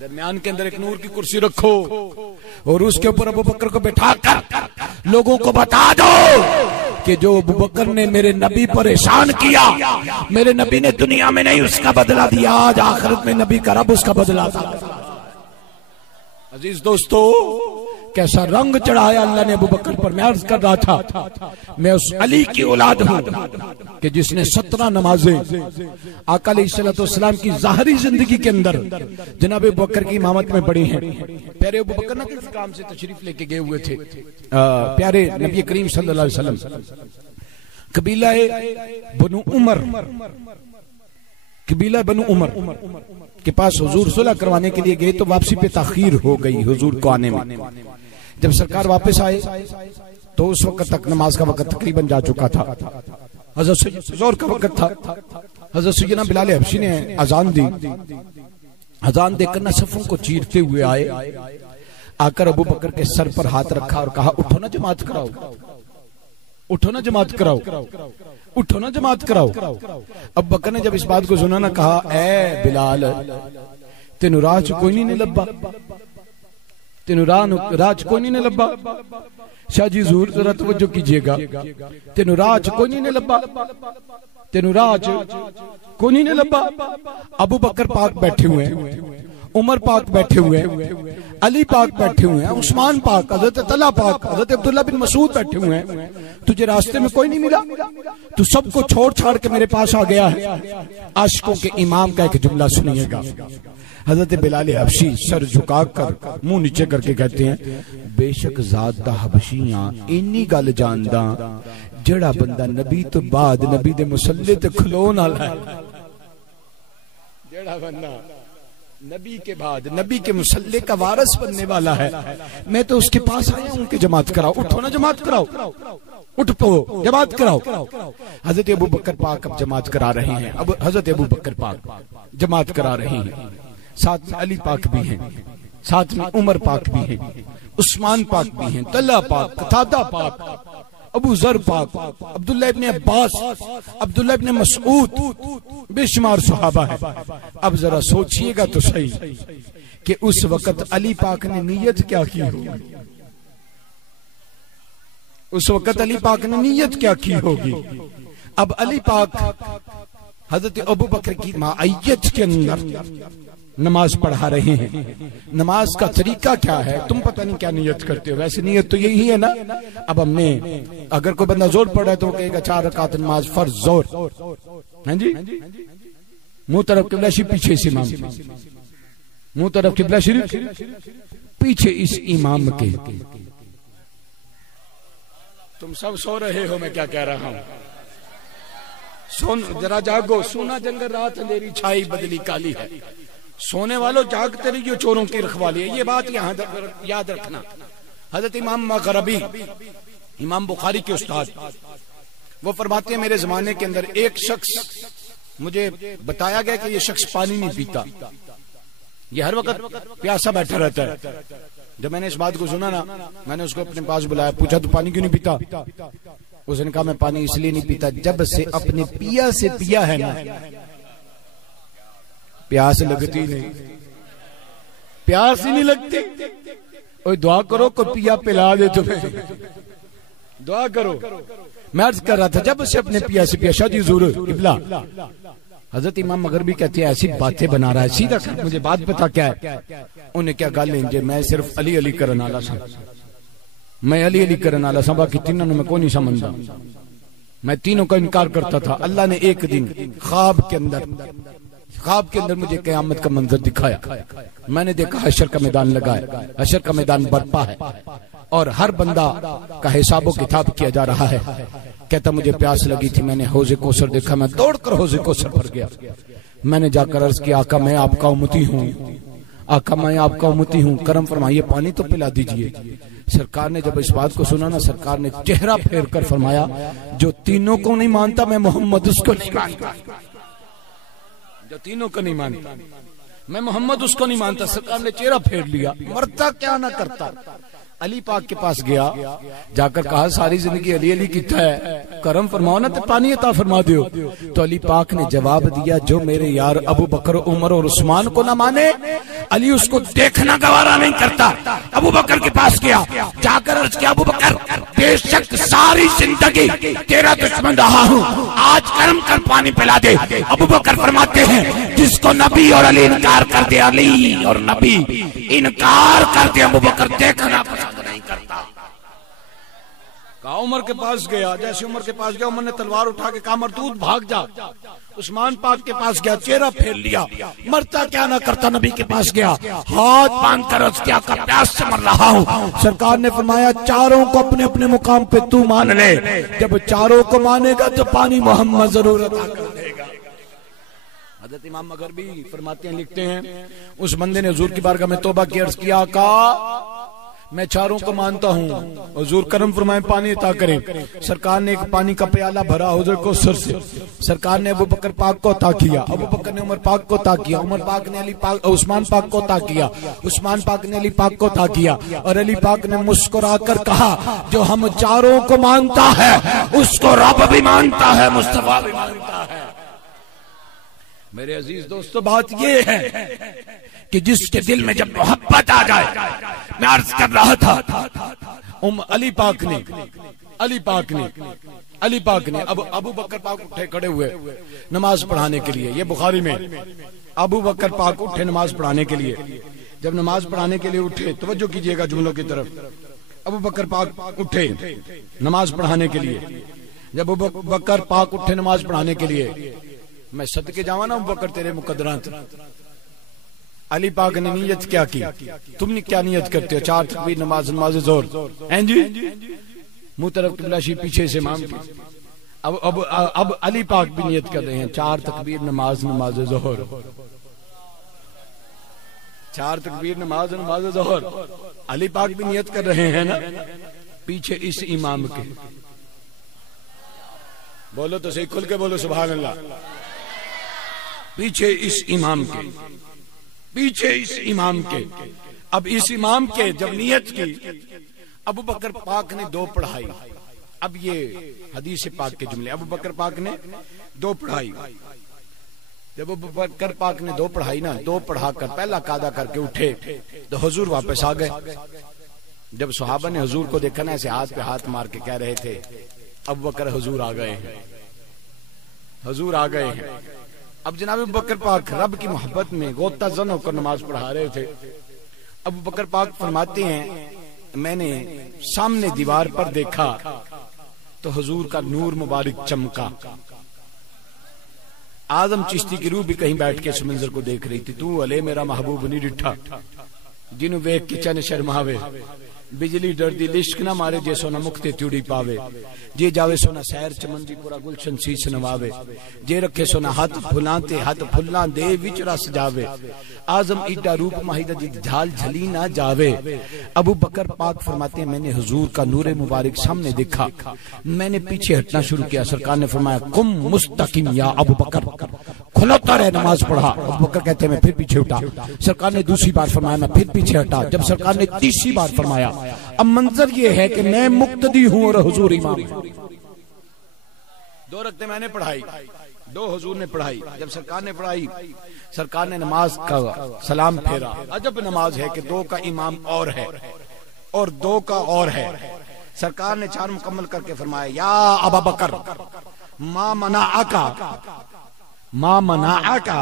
दरमियान के अंदर एक नूर की कुर्सी रखो और उसके ऊपर अबू बकर को बैठा कर लोगों को बता दो कि जो अबू बकर ने मेरे नबी पर एहसान किया, मेरे नबी ने दुनिया में नहीं उसका बदला दिया, आज आखिरत में नबी का रब उसका बदला था। अजीज दोस्तों, कैसा रंग चढ़ाया अल्लाह ने अबू बकर पर। मैं अर्ज कर रहा था, मैं उस अली की औलाद हूं कि जिसने 17 नमाजें आका अलैहिस्सलाम की ज़ाहरी जिंदगी के अंदर जनाब अबू बकर की इमामत में पढ़ी हैं। प्यारे अबू बकर ना किस काम से तशरीफ लेके गए हुए थे, प्यारे नबी करीम सल्लल्लाहु अलैहि वसल्लम कबीला बनु उमर, कबीला बनु उमर के पास हुजूर सुलह करवाने के लिए गए तो वापसी पे ताखीर हो गई हुजूर को आने में। जब सरकार वापस आए तो उस वक्त तक नमाज का वक्त तकरीबन जा चुका था। हज़रत ज़ोहर का वक्त था। हज़रत सैयदना बिलाल हबशी ने अजान दी। अजान देकर ना सफों को चीरते हुए आए, आकर अबू बकर के सर पर हाथ रखा और कहा, उठो ना जमात कराओ, उठो ना जमात कराओ, उठो ना जमात कराओ। अब बकर ने जब इस बात को सुना ना, कहा, ए बिलाल तेनू राज कोई नहीं लब्बा, तेनू राज कोई नहीं लब्बा। शाह जी हुजूर जरा तवज्जो कीजिएगा, तेनू राज कोई नहीं लब्बा, तेनू राज कोई नहीं लब्बा। अबू बकर पाक बैठे हुए हैं, उमर पाक बैठे हुए हैं, अली पाक बैठे हुए हैं, उस्मान पाक, हजरत तला पाक, हजरत अब्दुल्ला बिन मसूद बैठे हुए हैं। तुझे रास्ते में कोई नहीं मिला, तू सबको छोड़ छाड़ के मेरे पास आ गया है। आशिकों के इमाम का एक जुमला सुनिएगा। हजरत बिलाल हबशी सर झुकाकर मुंह नीचे करके कहते हैं, बेशक जात दा हबशियां इन्नी गल जानदा जेड़ा बंदा नबी तो बाद नबी दे मुसल्ले ते खलोन वाला है। जेड़ा बंदा नबी के बाद नबी के मुसल्ले का वारिस बनने वाला है, मैं तो उसके पास आया हूं कि जमात कराओ, उठो ना जमात कराओ, उठ पो जमात कराओ। हजरत अबू बकर पाक अब जमात करा रहे हैं। अब हजरत अबू बकर पाक जमात करा रहे हैं, साथ में अली पाक भी हैं, साथ में उमर पाक भी हैं, उस्मान पाक भी हैं, तल्ला पाक, कतादा पाक, अबू जर पाक, अब्दुल्ला इब्ने अब्बास, अब्दुल्ला इब्ने मसूद, बेशुमार सहाबा है। अब जरा सोचिएगा तो सही कि उस वक्त अली पाक ने नीयत क्या की होगी, उस वक्त अली पाक ने नीयत क्या की होगी। अब अली पाक हजरत अबू बकर की माइयत के अंदर नमाज पढ़ा रहे हैं। नमाज का तरीका क्या है, तुम पता नहीं क्या नियत करते हो, वैसे नियत तो यही है ना। अब हमने अगर कोई बंदा जोर पढ़ा है तो कहेगा 4 रकात नमाज फर्ज जोर, हैं जी, मुंह तरफ किबला शरीफ, पीछे इस इमाम, मुंह तरफ किबला शरीफ, पीछे इस इमाम के। तुम सब सो रहे हो, मैं क्या कह रहा हूं, सोन जरा जागो, सोना जंगल रात अंधेरी छाई बदली काली है। सोने वालों जागते रहिए, चोरों की रखवाली है, ये बात यहाँ याद रखना। हजरत इमाम मग़रिबी, इमाम बुखारी के उस्ताद, वो फरमाते हैं मेरे जमाने के अंदर एक शख्स, मुझे बताया गया कि ये शख्स पानी नहीं पीता, ये हर वक्त प्यासा बैठा रहता है। जब मैंने इस बात को सुना ना, मैंने उसको अपने पास बुलाया, पूछा तू पानी क्यों नहीं पीता? उसने कहा मैं पानी इसलिए नहीं पीता, जब से अपने पिया से पिया है ना, प्यास लगती नहीं, प्यास ही नहीं लगती। और दुआ करो कोई पिया पिला दे तुम्हें, दुआ करो। मैं अर्ज कर रहा था, जब से अपने पिया से पिया। शाह जी हुजूर इब्ला हजरत इमाम मग़रिबी कहते हैं ऐसी बातें बना रहा है, सीधा मुझे बात पता क्या है। उन्हें क्या गल है, मैं सिर्फ अली अली करन वाला सा, मैं अली अली करन वाला सा, बाकी तीनों में कोई नहीं समझता, मैं तीनों का इनकार करता था। अल्लाह ने एक दिन ख्वाब के अंदर मुझे क़यामत का मंजर दिखाया। मैंने देखा हशर का मैदान लगा है, हशर का मैदान बर्पा है और हर बंदा का हिसाबो किताब किया जा रहा है। कहता मुझे प्यास लगी थी, मैंने हौज़े कौसर देखा, मैं दौड़कर हौज़े कौसर पर गया। मैंने जाकर अर्ज किया, आका मैं आपका उम्मती हूँ, आका मैं आपका उम्मती हूँ, करम फरमाइए पानी तो पिला दीजिए। सरकार ने जब इस बात को सुना ना, सरकार ने चेहरा फेर कर फरमाया, जो तीनों को नहीं मानता मैं मोहम्मद उसको नहीं मानता, जो तीनों को नहीं मानता मैं मोहम्मद उसको नहीं मानता। सरकार ने चेहरा फेर लिया, मरता क्या ना करता। अली पाक के पास गया, जाकर कहा सारी जिंदगी अली अली कितना है, करम फरमाओ ना तो पानी अता फरमा दियो। तो अली पाक ने जवाब दिया, जो मेरे यार अबू बकर, उमर और उस्मान को ना माने, अली उसको देखना गवारा नहीं करता, अबू बकर के पास गया, जाकर अर्ज किया, अबू बकर बेशक सारी जिंदगी तेरा दुश्मन रहा हूँ, आज कर्म कर पानी पिला दे। अबू बकर फरमाते हैं जिसको नबी और अली इनकार कर दे, अली और नबी इनकार कर दे, अबू बकर देखना पसंद नहीं करता। उमर के पास गया, जैसे उमर के पास गया, उमर ने तलवार उठा के कहा मरदूद भाग जा। उस्मान पाक के पास गया, चेहरा फेर लिया, मरता क्या ना करता, नबी के पास गया, हाथ बांध कर अर्ज किया का प्यास से मर रहा हूँ। सरकार ने फरमाया चारों को अपने अपने मुकाम पे तू मान ले, जब चारों को मानेगा तो पानी मोहम्मद जरूर अता कर देगा। हज़रत इमाम मगरिबी फरमाते हैं, लिखते हैं, उस बंदे ने हुजूर की बारगाह में तौबा की, अर्ज किया का मैं चारों को मानता हूँ, हुजूर करम फरमाए पानी अता करें। सरकार ने एक पानी का प्याला भरा हुजूर को सर से, सरकार ने अबू बकर पाक को अता किया, अबू बकर ने उमर पाक को अता किया, उमर पाक ने अली पाक उस्मान पाक को अता किया, उस्मान पाक ने अली पाक को अता किया, और अली पाक ने मुस्कुराकर कहा जो हम चारों को मानता है उसको रब भी मानता है, मुस्तफा भी मानता है। मेरे अजीज दोस्तों, बात ये है कि जिसके दिल में जब मोहब्बत आ जाए, मैं अर्ज कर रहा था अली पाक ने अब अबू बकर पाक उठे खड़े हुए नमाज पढ़ाने के लिए, ये बुखारी में, अबू बकर पाक उठे नमाज पढ़ाने के लिए, जब नमाज पढ़ाने के लिए उठे, तवज्जो कीजिएगा जुमलों की तरफ, अबू बकर पाक उठे नमाज पढ़ाने के लिए, जब अबू बकर पाक उठे नमाज पढ़ाने के लिए, मैं सदके जावा ना अबू बकर तेरे मुकद्दरात, अली पाक ने नियत क्या की, तुमने क्या नियत करते हो, 4 तकबीर नमाज जोर हैं जी, मुंह तरफ किबलाशी पीछे से इमाम की। अब अली पाक भी नियत कर रहे हैं 4 तकबीर नमाज जोहर, 4 तकबीर नमाज जोहर, अली पाक भी नियत कर रहे हैं ना, पीछे इस इमाम के, बोलो तो सही, खुल के बोलो सुभान अल्लाह, पीछे इस इमाम के, पीछे इस इमाम के। अब इस इमाम के जब नियत की, अबू बकर पाक ने 2 पढ़ाई, अब ये हदीस पाक के जुमले, अबू बकर पाक ने 2 पढ़ाई, जब अबू बकर पाक ने 2 पढ़ाई ना, 2 पढ़ाकर पहला कादा करके उठे तो हुजूर वापस आ गए। जब सहाबा ने हुजूर को देखा ना, ऐसे हाथ पे हाथ मार के कह रहे थे अबू बकर हुजूर आ गए हैं, हुजूर आ गए हैं। अब जनाब अबू बकर पाक रब की मोहब्बत में गोता जन होकर नमाज पढ़ा रहे थे। अबू बकर पाक फरमाते हैं मैंने सामने दीवार पर देखा तो हुजूर का नूर मुबारक चमका। आजम चिश्ती की रूह भी कहीं बैठ के इस मंजर को देख रही थी। तू अले मेरा महबूब नहीं डिठा जिन्हों वेख के चन शर्मावे, बिजली डरदी लिश्क ना मारे जे सोना मुक्ते त्यूड़ी पावे, जे जावे सोना सैर चमंदी पूरा गुलशन शीश नवावे, जे रखे सोना हाथ फुलाते हाथ फुल्ला दे विच रस जावे, आजम ईडा रूप माहिदा जी झाल झली ना जावे। अबू बकर पाक फरमाते हैं मैंने हुजूर का नूरे मुबारक सामने देखा, मैंने पीछे हटना शुरू किया। सरकार ने फरमाया कुम मुस्तकिम या अबू बकर, खुलता रहे नमाज पढ़ा। अबू बकर कहते हैं मैं फिर पीछे उठा। सरकार ने दूसरी बार फरमाया, मैं फिर पीछे हटा। जब सरकार ने तीसरी बार फरमाया, अब मंजर ये है कि मैं मुक्तदी हूं और हुजूर इमाम। 2 रकते मैंने पढ़ाई, 2 हुजूर ने पढ़ाई। जब सरकार ने पढ़ाई, सरकार ने नमाज का सलाम फेरा। अजब नमाज है कि 2 का इमाम और है और 2 का और है। सरकार ने 4 मुकम्मल करके फरमाया या अबू बकर मा मनाअका, मा मनाअका।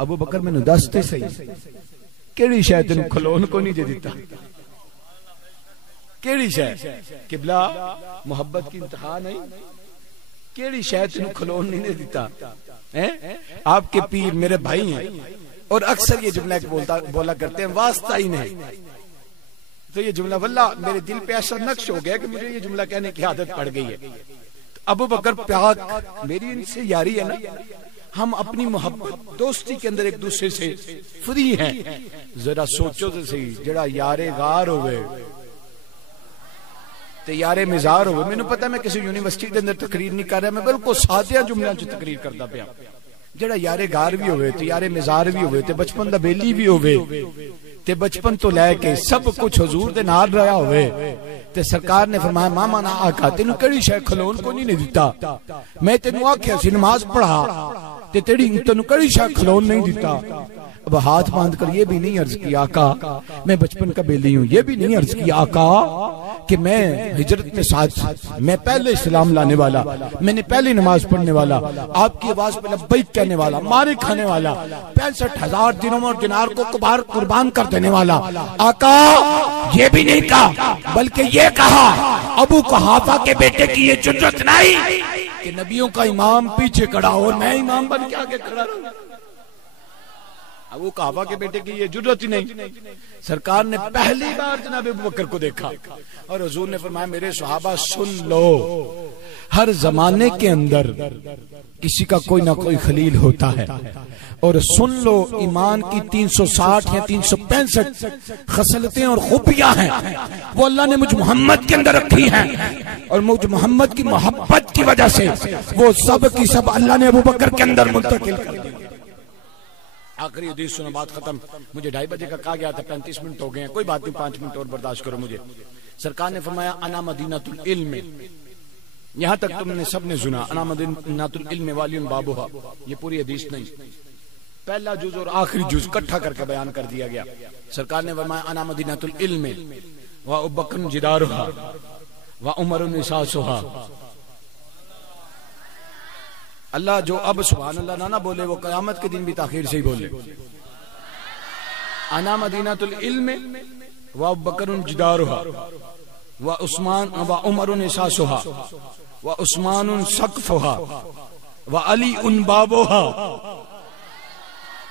अबू बकर मैनू दस ते सही केड़ी शय तेनू खलोन को नहीं जे दिता, केड़ी शय किबला मोहब्बत की इंतहा नहीं, केड़ी शय तेनू खलोन नहीं दिता है। आपके पीर मेरे भाई हैं और अक्सर ये जुमला बोला करते हैं वास्ता ही नहीं। तो ये जुमला वल्ला मेरे दिल पे ऐसा नक्श हो गया कि मुझे ये जुमला कहने की आदत पड़ गई है। तो अबू बकर पाक मेरी इनसे यारी है ना, हम अपनी मोहब्बत दोस्ती के अंदर एक दूसरे से फ्री हैं। जरा सोचो तो सही, जड़ा यारे गार होवे ते यारे मिजार होवे। मैंने पता मैं किसी यूनिवर्सिटी के अंदर तकरीर नहीं कर रहा, मैं बिल्कुल सादिया जुमलियां च तकरीर करदा पिया। जड़ा यारे गार भी होवे ते यारे मिजार भी होवे ते बचपन दा बेली भी होवे ते बचपन तो लैके सब कुछ हुजूर दे नाल रहा होवे ते सरकार ने फरमाया मामा ना आका तेनू केड़ी शय खलोन को नहीं दिता। मैं तेनू आख्या सी नमाज पढ़ा ते तेरी तेनू केड़ी शय खलोन नहीं दिता। अब हाथ बांध कर ये भी नहीं अर्ज किया आका मैं बचपन का बेली हूँ, ये भी नहीं अर्ज किया आका कि मैं हिजरत में साथ, मैं पहले इस्लाम लाने वाला, मैंने पहली नमाज पढ़ने वाला, आपकी आवाज पे लब्बैक कहने वाला, मारे खाने वाला, 65,000 दिनों और दिनार को कुर्बान कर देने वाला। आका ये भी नहीं कहा, बल्कि ये कहा अबू कुहाफा के बेटे की ये जुर्रत नहीं कि नबियों का इमाम पीछे खड़ा हो और मैं इमाम बन के आगे खड़ा रहूं। अबू कुहाफा के बेटे की ये जुर्रत ही नहीं। सरकार ने पहली बार जनाब अबू बकर को देखा और हुजूर ने फरमाया मेरे सहाबा सुन लो, हर जमाने के अंदर किसी का कोई ना कोई खलील होता है, और सुन लो ईमान की 360 या 365 खसलतें और खूबियां हैं वो अल्लाह ने मुझ मोहम्मद के अंदर रखी हैं, और मुझ मोहम्मद की मोहब्बत की वजह से वो सब की सब अल्लाह ने अबू बकर के अंदर मुंतकिल कर दी। आखिरी हदीस सुनो, बात खत्म। मुझे 2:30 बजे का कहा गया था, 35 मिनट हो गए हैं, कोई बात नहीं, 5 मिनट और बर्दाश्त करो मुझे। सरकार ने फरमाया अना मदीनतुल इल्म, यहाँ तक तुमने सबने सुना, अना मदीनतुल इल्म वालियुन बाबुहा, ये पूरी हदीस नहीं, पहला जुज और आखिरी जुज इकट्ठा करके बयान कर दिया गया। सरकार ने फरमाया अना मदीनतुल इल्म व अबू बकर जिदारुहा व उमर निसासुहा। अल्लाह जो अब सुभान अल्लाह ना बोले वो क़यामत के दिन भी ताखीर से ही बोले। अना मदीनतुल इल्म व अबू बकर जिदारुहा व उस्मान व उमर निसासुहा व उस्मान सक़फ़ुहा व अली उन बाबुहा।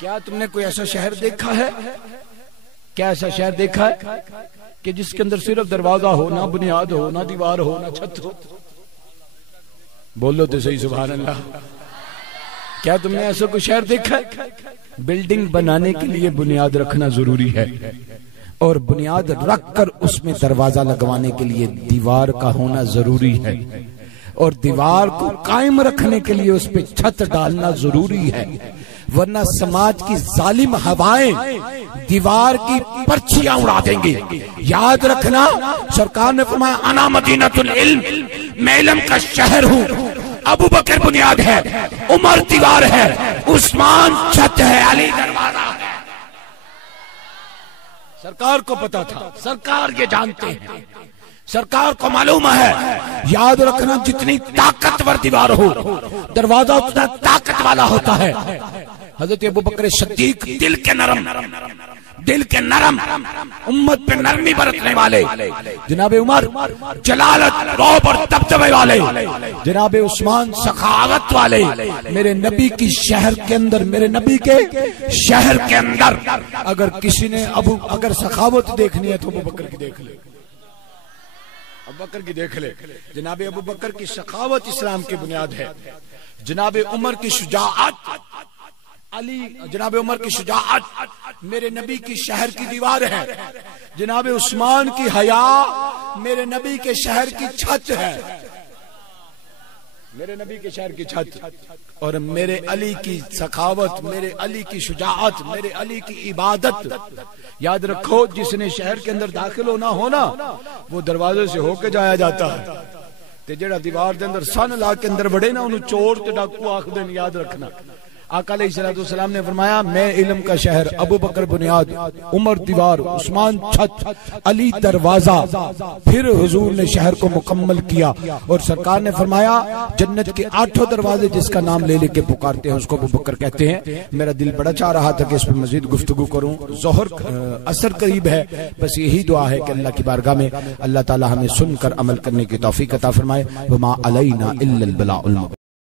क्या तुमने कोई ऐसा शहर देखा है, क्या ऐसा शहर देखा है कि जिसके अंदर सिर्फ दरवाजा हो, ना बुनियाद हो, ना दीवार हो, ना छत हो? बोलो तो सही सुभान अल्लाह। क्या तुमने ऐसा कोई शहर देखा है? बिल्डिंग बनाने के लिए बुनियाद रखना जरूरी है, और बुनियाद रखकर उसमें दरवाजा लगवाने के लिए दीवार का होना जरूरी है, और दीवार को कायम रखने के लिए उस पे छत डालना जरूरी है, वरना समाज की जालिम हवाएं दीवार की पर्चियां उड़ा देंगे। याद रखना, सरकार ने फरमाया अना मदीनतुल इल्म, मैं इल्म का शहर हूँ, अबू बकर बुनियाद है, उमर दीवार है, उस्मान छत है, अली दरवाजा है। सरकार को पता था, सरकार ये जानते हैं, सरकार को मालूम है। याद रखना, जितनी ताकतवर दीवार हो दरवाजा उतना ताकत वाला होता है। हजरत अबू बकर सिद्दीक दिल के नरम, उम्मत पे नरमी बरतने वाले, जनाब उमर जलालत रौब और दबदबे वाले, जनाब उस्मान सखावत वाले। मेरे नबी की शहर के अंदर, मेरे नबी के शहर के अंदर अगर किसी ने अगर सखावत देखनी है तो अबू बकर की देख ले, अबू बकर की देख ले। जनाब अबू बकर की सखावत इस्लाम की बुनियाद है। जनाब उमर की शुजाअत, जनाब उमर की शुजाअत मेरे नबी की शहर की दीवार है। जनाब उस्मान की हया मेरे नबी के शहर की छत है, मेरे नबी के शहर की छत। और मेरे अली की सखावत, मेरे अली की शुजाअत, मेरे अली की इबादत। याद रखो, जिसने शहर के अंदर दाखिल होना वो दरवाजे से होके जाया जाता है, ते जेड़ा दीवार के अंदर सन ला के अंदर बड़े ना उन्हें चोर ते डाकू आख देन। याद रखना, आका अलैहिस्सलाम ने फरमाया मैं इल्म का शहर, अबू बकर बुनियाद, उमर दीवार, उस्मान छत, अली दरवाजा। फिर हुजूर ने शहर को मुकम्मल किया और सरकार ने फरमाया जन्नत के 8 दरवाजे जिसका नाम ले लेके पुकारते हैं उसको अबू बकर कहते हैं। मेरा दिल बड़ा चाह रहा था कि इस पर मजीद गुफ्तगू करूं, ज़ोहर असर करीब है, बस यही दुआ है कि अल्लाह की बारगाह में अल्लाह ताला हमें सुनकर अमल करने की तौफीक अता फरमाए। वमा अलैना इल्लल बलाउल।